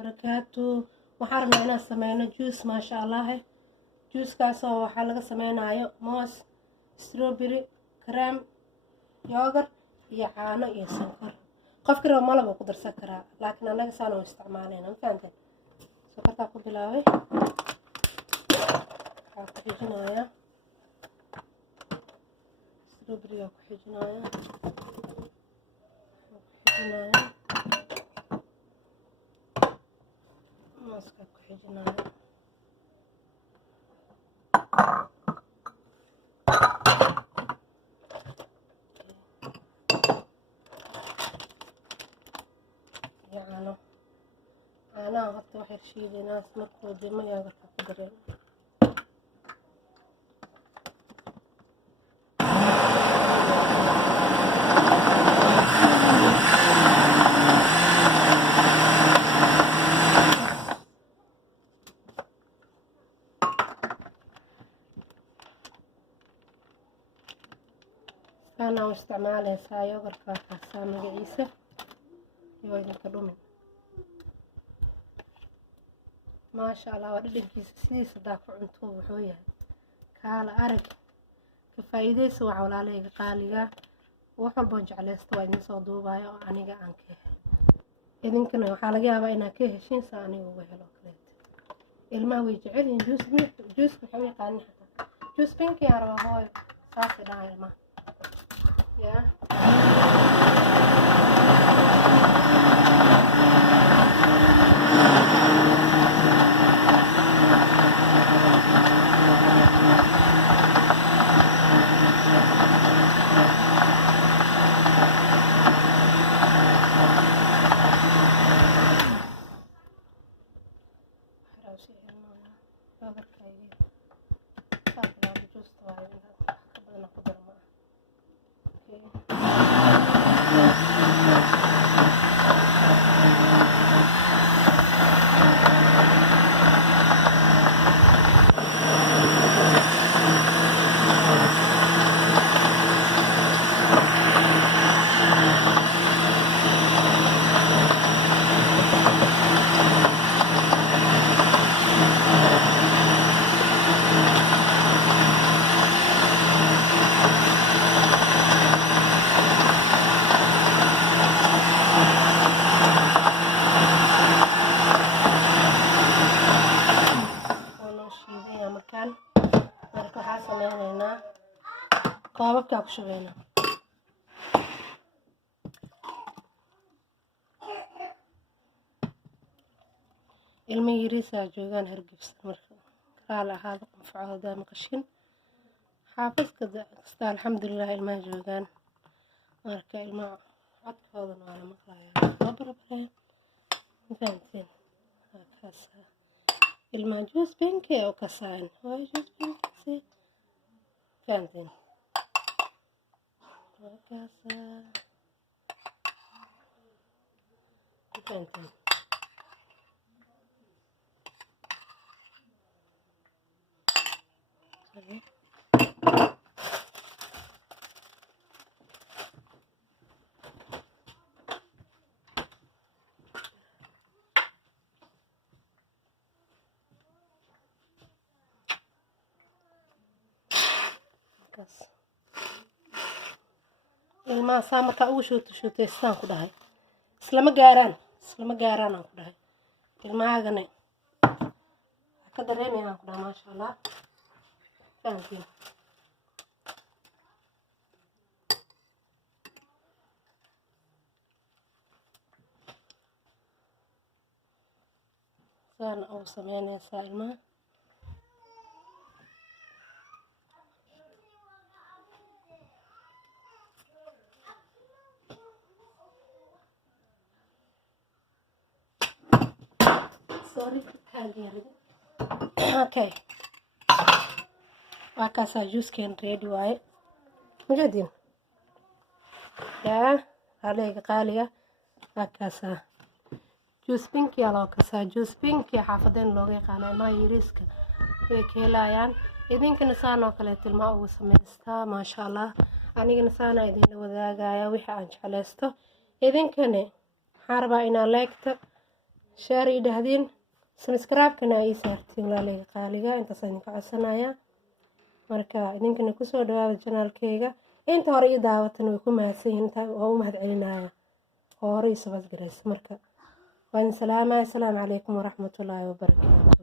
barakaatu. waxaan rabnaa inaan sameyno juice maasha allah. juicekaasoo waxaa laga sameynayo moos, strawberry, cream, yogurt iyo caano iyo sonkor. qofkii rabo malab uu ku darsan karaa, laakiin anaga saan oo isticmaaleyna. ma fahanteen? sokortaa ku bilaabay. waxaan ku xijinayaa strawberry ku xijinayaa. mooska ku xijinayaa. caanaha horta wax yar shiideynaa markuu dimo yoogarka ku dareen. saana u isticmaaleysaa yoogarka kaasaa magaciisa iyo idinka dhumin. maasha allah waa dhadhankiisa sidiisa daaku cunto wuxuu yahay kaala arag ka faa'iideysa. waxa walaalahayga qaaliga wax walboon jeclaysta waa idin soo duubaya oo aniga aan ka helo. idinkana waxaa laga yaabaa inaad ka heshiin saa aniga uga helo kaleeta. ilmaha way jecel yihiin juice waxay u yaqaanin xataa juice pinki yaa rabaa hooyo saasay dhahaa ilmaha yaa. marka waxaa sameyneynaa koobabkaa ku shubeynaa. ilmo yariisaa joogaan hargibsan marka karaal ahaada qunfacooda maqashin xaafadka kasta alxamdulilah ilmaha joogaan marka ilmaha codkoodana waa la maqlayaa waa barabareen. ma fahanteen? kaas ilmaha juice pinki oo kasaan waa juice pinki fahanteen? waa kaas fahanteen? ilmaha saa markaa ugu shuuteystaan ku dhahay islama gaaraan aan ku dhahay. ilmahaagana waxaa ka dareemayaan ku dhahay maasha allah fahantiin? saan ugu sameynaysaa ilmaha. okay waa kaasaa juicekan ready waaye mujahdin yaa alayga qaaliga. waa kaasaa juice pinki yaa loo kasaa. juice pinki xaafadeen looga yaqaana ilmaha yariiska way ka helayaan. idinkana saan oo kaleeto ilmaha ugu samaystaa maasha allah. anigana saana idinla wadaagaya wixii aan jeclaysto. idinkana waxaan rabaa inaan leegta share ii dhahdeen subscribe-kana ii saartiin walaaleyga qaaliga intaas idinka codsanaya marka idinkana kusoo dhawaada channelkayga inta hore ii daawatan way ku mahadsan yihiin inta waa u mahadcelinaya hore ii subscribe marka waan salaamay assalaamu calaykum waraxmatullaahi wabarakaatuh